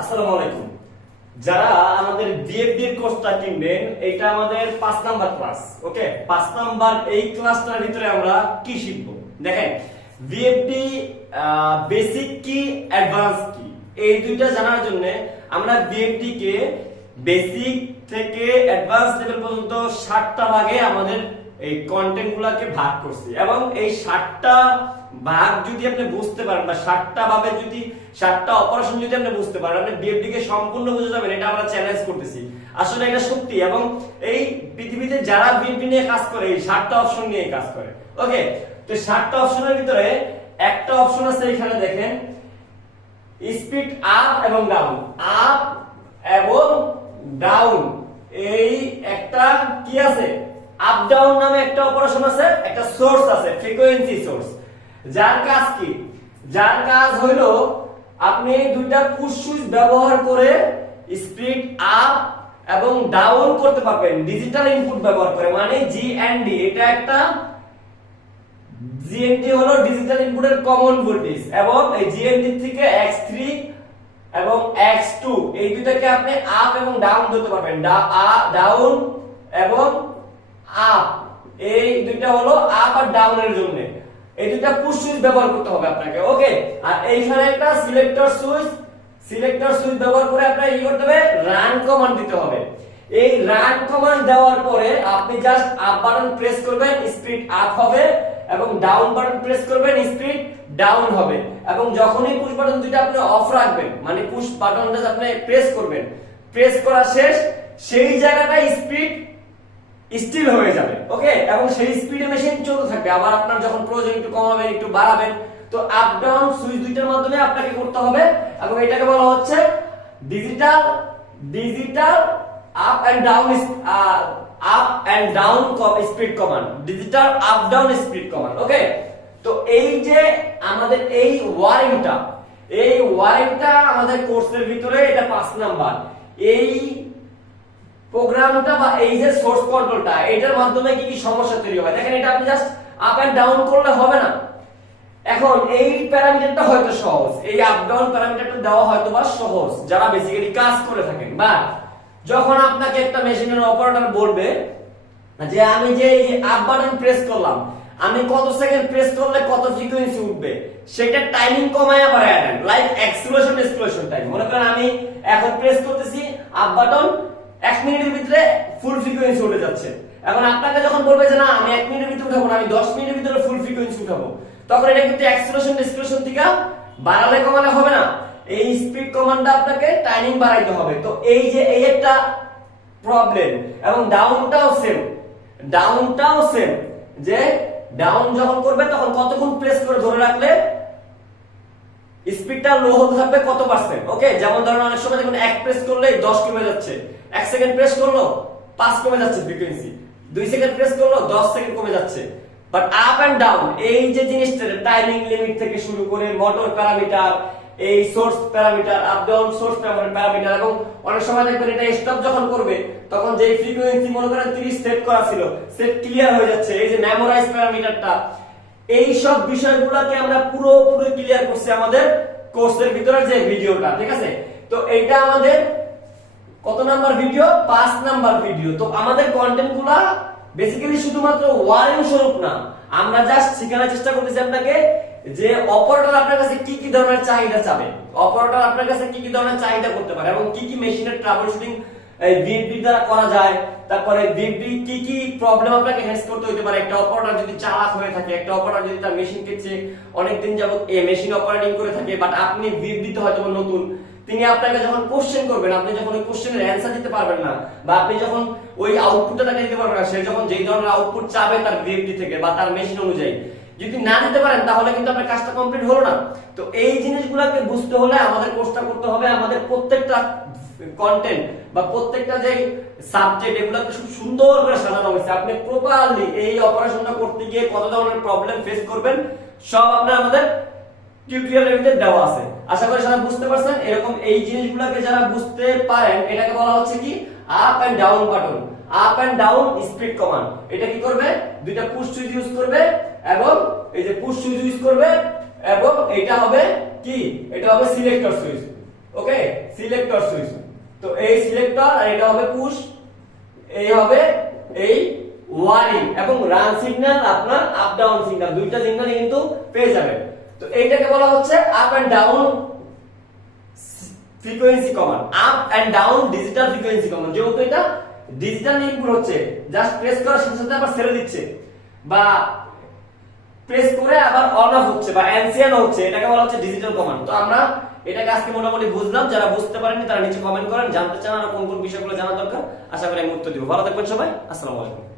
আসসালামু আলাইকুম। যারা আমাদের বিএফডি এর কোর্সটা কিনবেন, এটা আমাদের 5 নাম্বার ক্লাস। ওকে, 5 নাম্বার এই ক্লাসটার ভিতরে আমরা কি শিখব? দেখেন, বিএফডি বেসিক কি, অ্যাডভান্স কি, এই দুইটা জানার জন্য আমরা বিএফডি কে বেসিক থেকে অ্যাডভান্স লেভেল পর্যন্ত 7টা ভাগে আমাদের এই কন্টেন্ট গুলাকে ভাগ করছি, এবং এই 7টা ভাগ যদি আপনি বুঝতে পারেন বা 7টা ভাবে যদি 7টা অপারেশন যদি আপনি বুঝতে পারেন, আপনি বিএফডি কে সম্পূর্ণ বুঝে যাবেন। এটা আমরা চ্যালেঞ্জ করতেছি, আসলে এটা সত্যি। এবং এই পৃথিবীতে যারা বিএফডি নিয়ে কাজ করে এই 7টা অপশন নিয়ে কাজ করে। ওকে, তো 7টা অপশনের ভিতরে একটা অপশন আছে এখানে দেখেন, স্পিড আপ এবং ডাউন। আপ এবং ডাউন, এই একটা কি আছে, আপ ডাউন নামে একটা অপারেশন আছে, একটা সোর্স আছে, ফ্রিকোয়েন্সি সোর্স। যার কাজ কি? যার কাজ হলো আপনি দুইটা পুশ সুইচ ব্যবহার করে স্পিড আপ এবং ডাউন করতে পারবেন ডিজিটাল ইনপুট ব্যবহার করে, মানে জিএনডি। এটা একটা জিএনডি হলো ডিজিটাল ইনপুটের কমন ভোল্টেজ, এবং এই জিএনডি থেকে x3 এবং x2 এই দুইটাকে আপনি আপ এবং ডাউন ধরতে পারবেন। ডাউন এবং আপ, এই দুইটা হলো আপ আর ডাউনের জন্য। এই দুইটা পুশ সুইচ ব্যবহার করতে হবে আপনাকে। ওকে, আর এইখানে একটা সিলেক্টর সুইচ ব্যবহার করে আপনাকে কি করতে হবে, রান কমান্ড দিতে হবে। এই রান কমান্ড দেওয়ার পরে আপনি জাস্ট আপ বাটন প্রেস করবেন, স্পিড আপ হবে, এবং ডাউন বাটন প্রেস করবেন, স্পিড ডাউন হবে। এবং যখনই পুশ বাটন দুইটা আপনি অফ রাখবেন, মানে পুশ বাটনটা আপনি প্রেস করবেন, প্রেস করা শেষ, সেই জায়গাটায় স্পিড স্টিল হয়ে যাবে। ওকে, এবং সেই স্পিডে মেশিন চলতে থাকবে। আবার আপনার যখন প্রয়োজন একটু কমাবেন, একটু বাড়াবেন, তো আপ ডাউন সুইচ দুইটার মাধ্যমে আপনাকে করতে হবে। এবং এটাকে বলা হচ্ছে digital up and down speed command, digital up down speed command. Okay, তো এই যে আমাদের এই ওয়ারিংটা আমাদের কোর্সের ভিতরে এটা 5 নাম্বার। এই প্রোগ্রামটা বা এই যে সোর্স কন্ট্রোলটা, এটার মাধ্যমে কি কি সমস্যা তৈরি হয় দেখেন। এটা আপনি জাস্ট আপ এন্ড ডাউন করলে হবে না। এখন এই প্যারামিটারটা হয়তো সহজ, এই আপ ডাউন প্যারামিটারটা দেওয়া হয়তো বা সহজ যারা বেসিক্যালি কাজ করে থাকেন, বা যখন আপনাকে একটা মেশিনের অপারেটর বলবে যে আমি যে এই আপ বাটন প্রেস করলাম, আমি কত সেকেন্ড প্রেস করলে কত ফ্রিকোয়েন্সি উঠবে, সেটা টাইমিং কমায়া বাড়ায়া দেন, লাইক এক্সেলারেশন টাইম। মনে করেন আমি এখন প্রেস করতেছি আপ বাটন, 1 মিনিটের ভিতরে ফুল ফ্রিকোয়েন্সি উঠে যাচ্ছে। এখন আপনাকে যখন বলবে যে না আমি 1 মিনিটের ভিতরে উঠাবো না, আমি 10 মিনিটের ভিতরে ফুল ফ্রিকোয়েন্সি উঠাবো, তখন এটা কিন্তু এক্সেলারেশন থেকে বাড়ালে কমালে হবে না, এই স্পিড কমান্ডটা আপনাকে টাইমিং বাড়াইতে হবে। তো এই যে এই একটা প্রবলেম। এবং ডাউনটাও সেম, যে ডাউন যখন করবে তখন কতক্ষণ প্রেস করে ধরে রাখলে স্পিডটা লো হতে থাকবে কত পার্সেন্ট। ওকে, যেমন ধরুন অনেক সময় দেখুন 1 প্রেস করলে 10 কমে যাচ্ছে, 1 সেকেন্ড প্রেস করলো 5 কমে যাচ্ছে ফ্রিকোয়েন্সি, 2 সেকেন্ড প্রেস করলো 10 সেকেন্ড কমে যাচ্ছে। বাট আপ এন্ড ডাউন এই যে জিনিসটা, টাইমিং লিমিট থেকে শুরু করে মোটর প্যারামিটার, এই source parameter, up down source parameter, এবং অনেক সময় দেখবেন এটা স্টপ যখন করবে তখন যে ফ্রিকোয়েন্সি মনে করেন 30 সেট করা ছিল, সেট ক্লিয়ার হয়ে যাচ্ছে। এই যে মেমোরাইজ প্যারামিটারটা, এই সব বিষয়গুলোকে আমরা পুরোপুরি ক্লিয়ার করছি আমাদের কোর্সের ভিতরে যে ভিডিওটা, ঠিক আছে। তো এইটা আমাদের কত নাম্বার ভিডিও? 5 number video. তো আমাদের কন্টেন্টগুলো বেসিক্যালি শুধুমাত্র ওয়ারিং স্বরূপ না, আমরা জাস্ট শেখানোর চেষ্টা করতেছি আপনাকে যে অপারেটর আপনার কাছে কি কি ধরনের চাহিদা চাবে, অপারেটর আপনার কাছে কি কি ধরনের চাহিদা করতে পারে, এবং কি কি মেশিনের ট্রাবল শুটিং বিএফডি দ্বারা করা যায়। তারপরে বিএফডি কি কি প্রবলেম আপনাকে ফেস করতে হতে পারে। একটা অপারেটর যদি চালাক হয়ে থাকে, একটা অপারেটর যদি তার মেশিন কেছে অনেকদিন যাবত এই মেশিন অপারেটিং করে থাকে, বাট আপনি বিএফডি তে হয়তো নতুন, তিনি আপনাকে যখন কোশ্চেন করবেন, আপনি যখন ওই কোশ্চেনের অ্যানসার দিতে পারবেন না, বা আপনি যখন ওই আউটপুটটা তাকে দিতে পারবেন না, সে যখন যেই ধরনের আউটপুট চাবে তার বিএফডি থেকে বা তার মেশিন অনুযায়ী যদি না দিতে পারেন, তাহলে কিন্তু আপনার কাজটা কমপ্লিট হলো না। তো এই জিনিসগুলোকে বুঝতে হলে আমাদের কোর্সটা করতে হবে। আমাদের প্রত্যেকটা কন্টেন্ট বা প্রত্যেকটা যে সাবজেক্ট, এগুলোকে খুব সুন্দর করে সাজানো হয়েছে। আপনি প্রপারলি এই অপারেশনটা করতে গিয়ে কত ধরনের প্রবলেম ফেস করবেন সব আপনার আমাদের টিউটোরিয়ালের ভিতরে দেওয়া আছে। আশা করি সবাই বুঝতে পারছেন। এরকম এই জিনিসগুলোকে যারা বুঝতে পারেন, এটাকে বলা হচ্ছে কি up and down button, up and down speed command. এটা কি করবে, দুইটা পুশ সুইচ ইউজ করবে, এবং এই যে পুশ সুইচ ইউজ করবে, এবং এটা হবে কি, এটা হবে সিলেক্টর সুইচ। ওকে, সিলেক্টর সুইচ। তো এই সিলেক্টর আর এটা হবে পুশ, এই হবে এই ওয়ারিং এবং রান সিগন্যাল, আপনার আপ ডাউন সিগন্যাল, দুইটা সিগন্যাল কিন্তু পেয়ে যাবেন। তো এইটাকে বলা হচ্ছে up and down frequency command, up and down digital frequency command. যেহেতু এটা ডিজিটাল ইনপুট হচ্ছে, জাস্ট প্রেস করার সাথে সাথে আবার ছেড়ে দিচ্ছে, বা প্রেস করে আবার অন অফ হচ্ছে বা অ্যানসিয়ান হচ্ছে, এটাকে বলা হচ্ছে ডিজিটাল কমান্ড। তো আমরা এটাকে আজকে মোটামুটি বুঝলাম। যারা বুঝতে পারেননি তারা নিচে কমেন্ট করেন, জানতে চান আর কোন কোন বিষয়গুলো জানা দরকার, আশা করি আমি উত্তর দিব। ভালো থাকবেন সবাই, আসসালামু আলাইকুম।